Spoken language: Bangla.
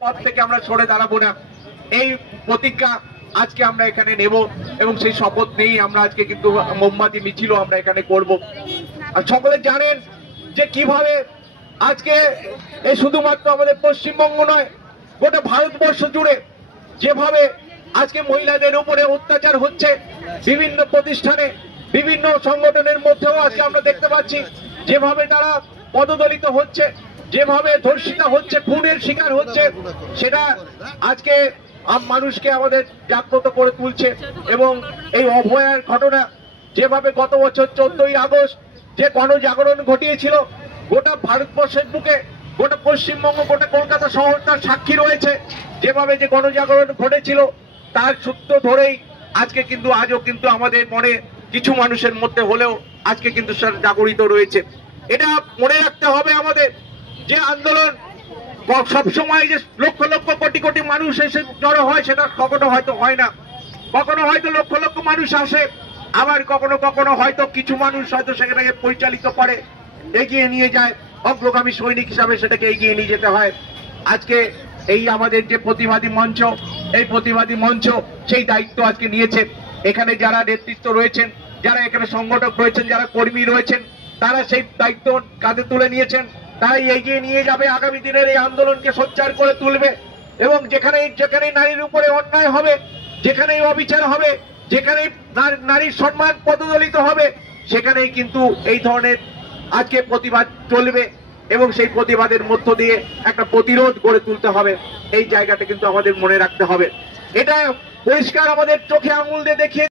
পথ থেকে আমরা সরে দাঁড়াবো না, এই প্রতিজ্ঞা আজকে আমরা এখানে নেব এবং সেই শপথ নিয়েই আমরা আজকে কিন্তু মোমবাতি মিছিলও আমরা এখানে করব। আর সকলে জানেন যে কিভাবে আজকে এই শুধুমাত্র আমাদের পশ্চিমবঙ্গ নয়, গোটা ভারতবর্ষ জুড়ে যেভাবে আজকে মহিলাদের উপরে অত্যাচার হচ্ছে, বিভিন্ন প্রতিষ্ঠানে বিভিন্ন সংগঠনের মধ্যেও আজকে আমরা দেখতে পাচ্ছি যেভাবে তারা পদদলিত হচ্ছে, যেভাবে ধর্ষিতা হচ্ছে, খুনের শিকার হচ্ছে, সেটা আজকে মানুষকে আমাদের জাগ্রত করে তুলছে। এবং এই অভয়ার ঘটনা যেভাবে গত বছর 14ই আগস্ট যে গণজাগরণ ঘটিয়েছিল, গোটা ভারতবর্ষের বুকে গোটা পশ্চিমবঙ্গ গোটা কলকাতা শহর তার সাক্ষী রয়েছে, যেভাবে যে গণজাগরণ ঘটেছিল তার সূত্র ধরেই আজকে কিন্তু আজও কিন্তু আমাদের মনে কিছু মানুষের মধ্যে হলেও আজকে কিন্তু জাগরিত রয়েছে। এটা মনে রাখতে হবে আমাদের যে আন্দোলন সবসময় যে লক্ষ লক্ষ কোটি কোটি মানুষ এসে জড়ো হয় সেটা কখনো হয়তো হয় না, কখনো হয়তো লক্ষ লক্ষ মানুষ আসে, আবার কখনো কখনো হয়তো কিছু মানুষ হয়তো সেটাকে পরিচালিত করে এগিয়ে নিয়ে যায়, অগ্রগামী সৈনিক হিসাবে সেটাকে এগিয়ে নিয়ে যেতে হয়। আজকে এই আমাদের যে প্রতিবাদী মঞ্চ, এই প্রতিবাদী মঞ্চ সেই দায়িত্ব আজকে নিয়েছে। এখানে যারা নেতৃত্ব রয়েছেন, যারা এখানে সংগঠক রয়েছেন, যারা কর্মী রয়েছেন, তারা সেই দায়িত্ব কাঁধে তুলে নিয়েছেন, তাই এগিয়ে নিয়ে যাবে, আগামী দিনের এই আন্দোলনকে সোচ্চার করে তুলবে। এবং যেখানে নারীর উপরে অন্যায় হবে, যেখানেই অবিচার হবে, যেখানেই নারীর সম্মান পদদলিত হবে, সেখানেই কিন্তু এই ধরনের আজকে প্রতিবাদ চলবে এবং সেই প্রতিবাদের মধ্য দিয়ে একটা প্রতিরোধ গড়ে তুলতে হবে। এই জায়গাটা কিন্তু আমাদের মনে রাখতে হবে। এটা পরিষ্কার আমাদের চোখে আঙুল দিয়ে দেখিয়ে